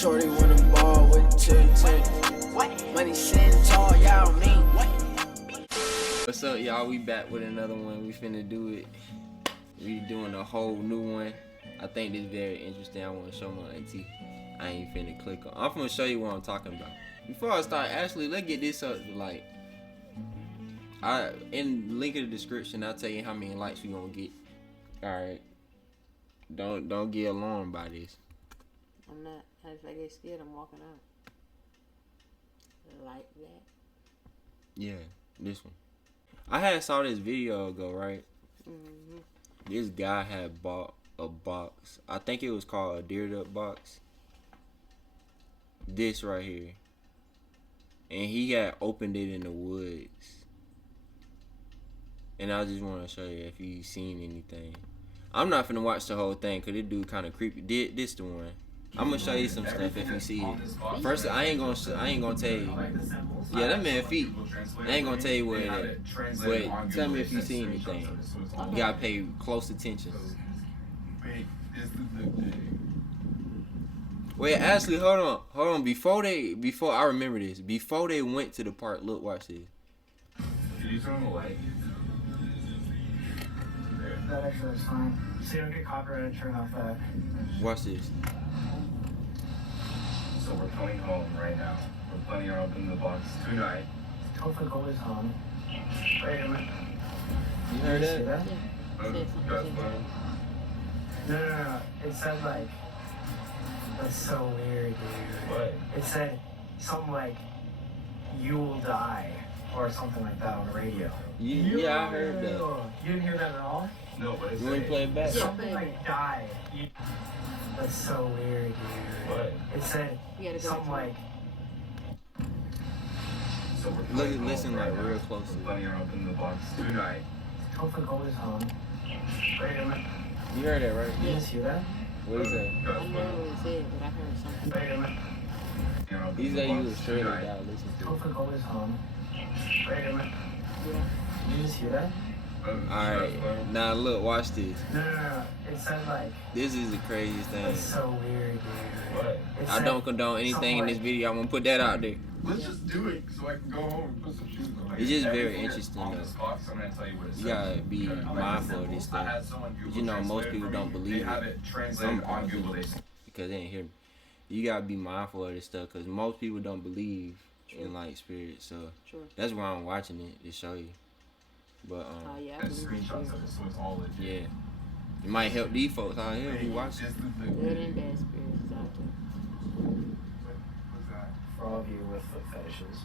Shorty wanna ball with the tick. Money sitting tall, y'all mean. What's up, y'all? We back with another one. We finna do it. We doing a whole new one. I think this is very interesting. I want to show my auntie. I ain't finna click on. I'm finna show you what I'm talking about. Before I start, actually, let's get this up. Like, in link in the description, I'll tell you how many likes we gonna get. All right. Don't get alarmed by this. I'm not. If I get scared, I'm walking out. Like that. Yeah, this one. I had saw this video ago, right? This guy had bought a box. I think it was called a Dybbuk box. This right here. And he had opened it in the woods. And I just want to show you if you seen anything. I'm not finna watch the whole thing because this dude kind of creepy. This the one. I'm gonna show you some stuff if you see it. First, I ain't gonna tell you. Yeah, that man feet. I ain't gonna tell you where it at. But tell me if you see anything. You gotta pay close attention. Wait, Ashley, hold on. Before I remember this. Before they went to the park, look, watch this. Did you turn on the light? That actually looks fine. So you don't get copyrighted, turn off that. Watch this. So we're coming home right now. We're planning on opening the box tonight. Hopefully goal is home. Wait a minute. You heard that? Yeah. That's fine. No. It said like, that's so weird, dude. What? It said something like, you will die, or something like that on the radio. Yeah, I heard that. You didn't hear that at all? No, but it's You wanna play it back? Something like die. That's so weird, dude. What? It said something like, So we're coming home Listen right like now. real closely. We're planning on opening the box tonight. hopefully goal is home. Wait a minute. You heard that, right? You didn't hear that? What is that? I don't know what he said, but I heard something. Wait a minute. He said you was straight down. Listen to it. Hopefully goal is home. Wait a minute. Yeah. You just hear that? Alright, now look, watch this. No. It said like, This is the craziest that's thing. so weird, dude. What? It I said don't condone anything in this video. I'm gonna put that out there. Let's just do it so I can go home and put some shoes on. It's just very interesting On though. this box, I'm gonna tell you what it You says. gotta be mindful of this I had stuff someone Google you know, most translate it people for don't me. believe They have it. it translated on Google. They because they didn't hear me. You gotta be mindful of this stuff because most people don't believe in like spirits. So Sure. that's why I'm watching it to show you. But Oh, yeah. I and believe screenshots it. of it, so it's all legit. yeah, it might help these folks out here who watch it. Good and bad spirits out there. What's that? For all of you with foot fetishes.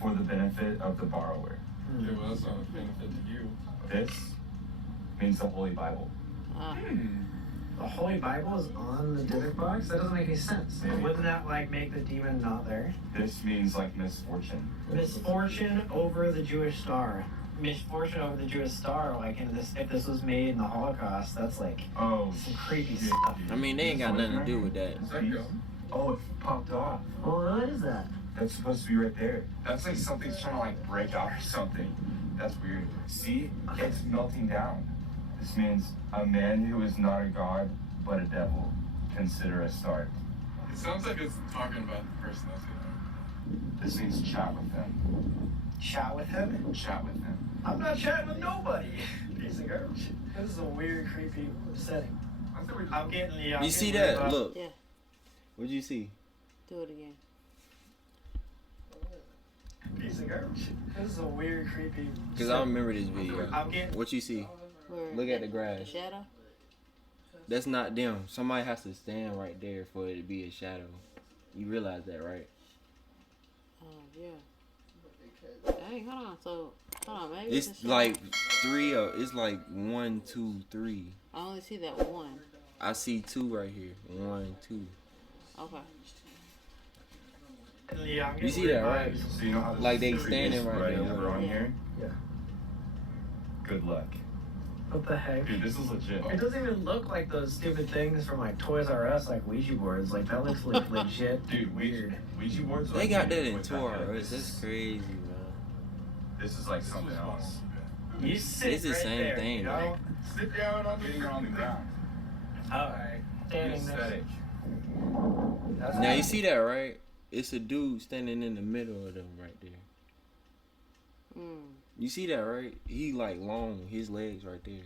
For the benefit of the borrower. Yeah, well, that's not a benefit to you. This means the Holy Bible. Ah. The Holy Bible is on the Dybbuk box? That doesn't make any sense. Wouldn't that like make the demon not there? This means like misfortune. Misfortune over the Jewish star. Misfortune over the Jewish star, like in this, if this was made in the Holocaust, that's like Oh, some creepy shit. stuff. I mean, they ain't got nothing to do with that. Is that go? Oh, it popped off. Well, what is that? That's supposed to be right there. That's like something's trying to like break out or something. That's weird. See? It's melting down. This means a man who is not a god, but a devil. Consider a start. It sounds like it's talking about the person that's in This means chat with them. Chat with him? Chat with them. I'm not chatting with nobody. Piece of garbage. This is a weird, creepy setting. I'm getting the. You see that? Look. Yeah. What'd you see? Do it again. Piece of garbage. This is a weird, creepy. Cause I remember this video. I'm getting. What you see? Where Look at the The grass. shadow? That's not them. Somebody has to stand right there for it to be a shadow. You realize that, right? Oh, yeah. Dang, hold on. So, hold on. Maybe It's a shadow. like it's like 1, 2, 3. I only see that one. I see 2 right here. 1, 2. Okay. Yeah, I'm You see that, right? So you know how this Like they is the standing creepiest right writing there. ever on Yeah. here? Yeah. Good luck. What the heck? Dude, this is legit. It doesn't even look like those stupid things from like Toys R Us, like Ouija boards. Like that looks like legit. Dude, weird. Ouija boards. They are got weird that in with Tour. that. That's crazy, man. This is like something else. You sit It's the right same there, thing, you know? Sit down on the ground. Alright. The Standing there. aesthetic. That's Now you see that, right? It's a dude standing in the middle of them right there. You see that, right? He like long, his legs right there.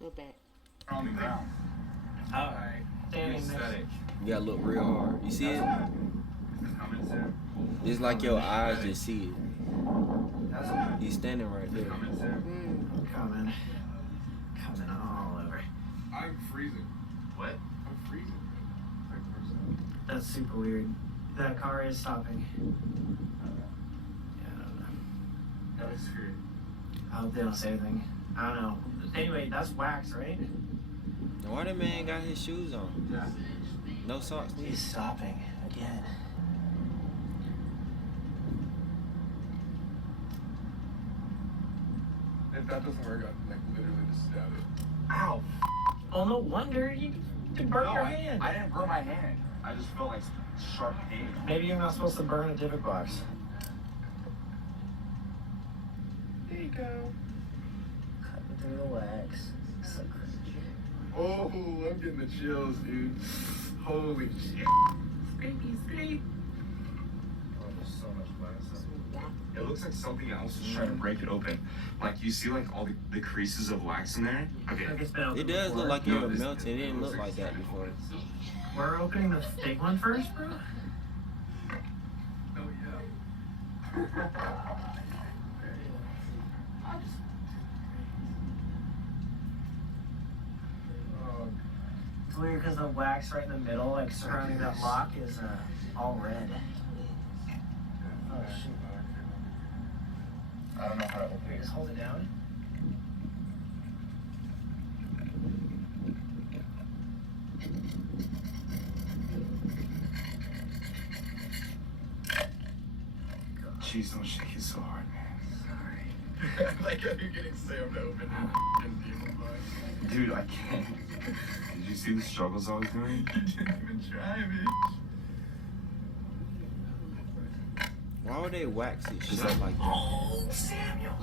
Look back. On the ground. Alright. Standing next. Aesthetic. You gotta look real hard. You see it? Coming soon. It's like your eyes just see it. That's what He's standing right there. Coming soon. coming all over. I'm freezing. What? I'm freezing. That's super weird. That car is stopping. Yeah, I don't know. That was weird. I hope they don't say anything. I don't know. Anyway, that's wax, right? Now, why that man got his shoes on? Yeah. No socks. He's stopping again. If that doesn't work, I'd like literally just stab it. Ow. Oh, no wonder you burn your hand. I didn't burn my hand. I just felt like sharp pain. Maybe you're not supposed to burn a Dybbuk box. There you go. Cutting through the wax. So cringy. Oh, I'm getting the chills, dude. Holy shit. Scrapey, scrape. Oh, there's so much wax. It looks like something else is trying to break it open. Like, you see, like, all the creases of wax in there? Okay. Like it's been opened It does before. look like No, it was this- melted. It didn't look like that before. We're opening the big one first, bro? Oh, yeah. It's weird because the wax right in the middle, like surrounding that lock, is all red. Oh shoot. I don't know how to open it. Just hold it down. Jeez, don't shake it so hard, man. Sorry. Like how you're getting Sam to open it. Demon box. Dude, I can't. Did you see the struggles I was doing? You didn't even try, bitch. Why would they wax it Is shit that- like that? Oh, Samuel.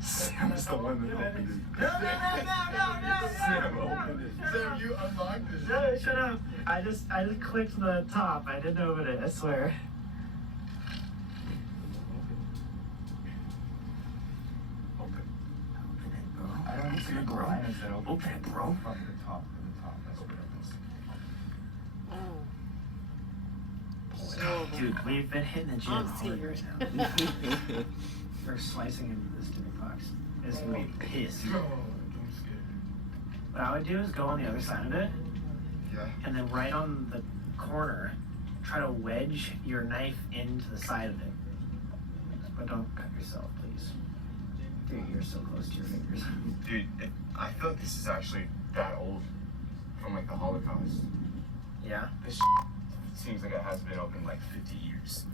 Sam is the one that opened it. No. Sam opened it. Sam, you unlocked this. No, shut up. I just clicked the top. I didn't open it, I swear. Open. Open it, bro. I don't see the brightness that open. Open it, bro. From the top. That's what it opens. Oh. Dude, we've been hitting the gym I'm hard scared. right now. We're slicing into this Dybbuk box. It's gonna be pissed. Oh, I'm scared. What I would do is go on the other side of it, Yeah. and then right on the corner, try to wedge your knife into the side of it. But don't cut yourself, please. Dude, you're so close to your fingers. Dude, I feel like this is actually that old from like the Holocaust. Yeah? This seems like it has been open like 50 years.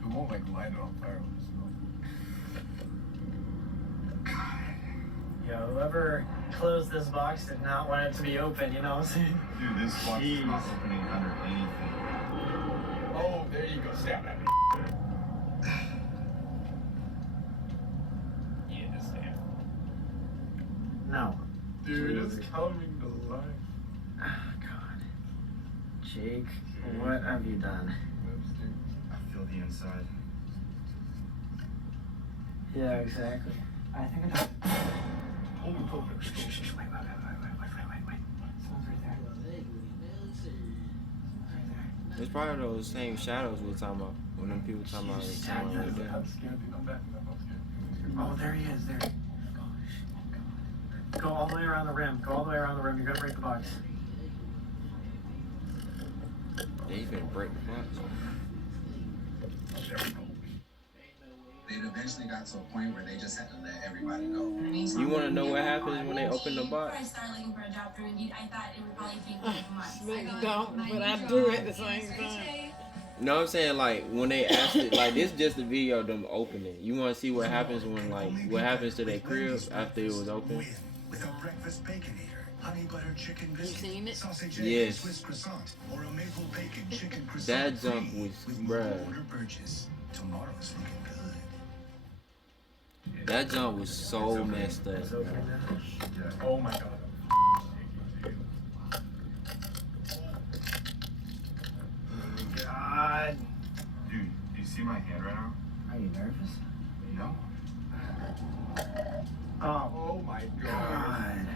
It won't like light it on fire when it's Yo, whoever closed this box did not want it to be open, you know what I'm saying? Dude, this box is not opening under anything. Oh, there you go. Stab at me. Yeah, just stand. No. Dude, it's coming to life. Oh, God. Jake, what have you done? I feel the inside. Yeah, exactly. I think I don't. Oh, shh, wait. Someone's right there. Right there. It's probably those same shadows we were talking about when them people talking about it. Someone right there. I'm scared, dude. I'm backing up. I'm scared. Oh, there he is. There. Gosh. Go all the way around the rim. Go all the way around the rim. You're gonna break the box. They even break the box. They eventually got to a point where they just had to let everybody know. You want to know what happens when they open the box? I started looking for a job through Indeed. I thought it would probably take me months. Maybe I don't, got but I my do job at the same time. yesterday. No, I'm saying like when they asked it, like this just a video of them opening. You want to see what happens when like what happens to their crib after it was open? With a breakfast baconator, honey butter chicken You biscuit, seen it? sausage egg Yes. Swiss croissant, or a maple bacon chicken croissant. That junk free was, with bruh. Order Burgess. Tomorrow's looking good. That junk was so messed up. It's opening now. Yeah. Oh my god. God. Dude, do you see my hand right now? Are you nervous? No. Oh my god.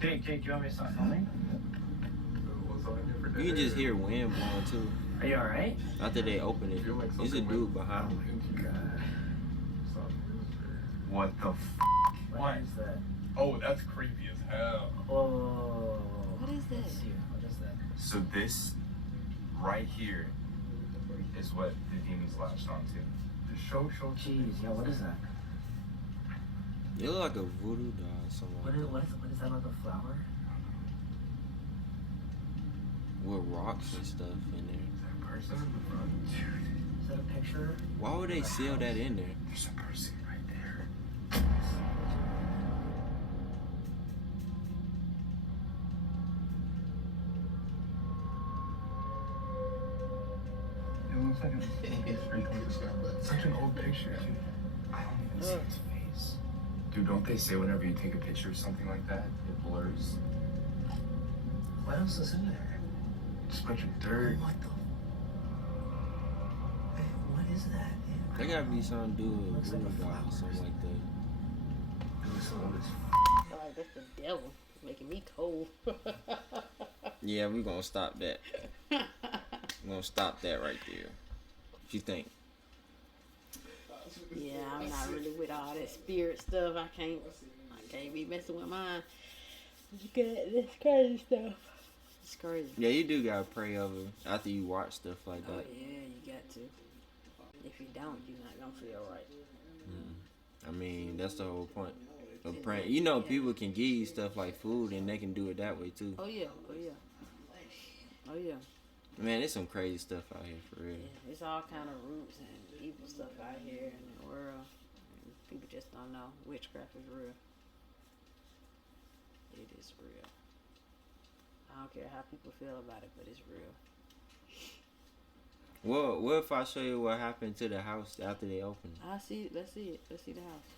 Jake, do you want me to stop filming? You can just hear wind blowing too. Are you alright? After they open it, there's a dude behind me. What the f? What is that? Oh, that's creepy as hell. Oh. What is that? Let's see. What is that? So this right here is what the demons latched onto. Just show. Jeez, yo, what is that? It look like a voodoo doll or something like that. What is that on the flower? With rocks and stuff in there. Is that a person in the front? Dude, Is that a picture? Why would they seal that in there? there's a person right there. It looks like it's such an old picture, dude. I don't even see his face. Dude, don't they say whenever you take a picture of something like that, it blurs? What else is in there? Just a bunch of dirt. What the? Hey, what is that? There gotta be something to do with voodoo doll or something like that. It's old as I feel like that's the devil. It's making me cold. Yeah, we're gonna stop that. We're gonna stop that right there. What you think? Yeah, I'm not really with all that spirit stuff. I can't be messing with mine. You got this crazy stuff. It's crazy. Yeah, you do gotta pray over after you watch stuff like Oh that. yeah, you got to. If you don't, you're not gonna feel right. I mean, that's the whole point of praying. You know, people can give you stuff like food and they can do it that way too. Oh yeah, oh yeah. Man, there's some crazy stuff out here for real. Yeah, it's all kind of roots and evil stuff out here in the world. And people just don't know. Witchcraft is real. It is real. I don't care how people feel about it, but it's real. Well, what if I show you what happened to the house after they opened? I see it. Let's see it. Let's see the house.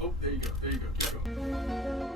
Oh, there you go. Keep going.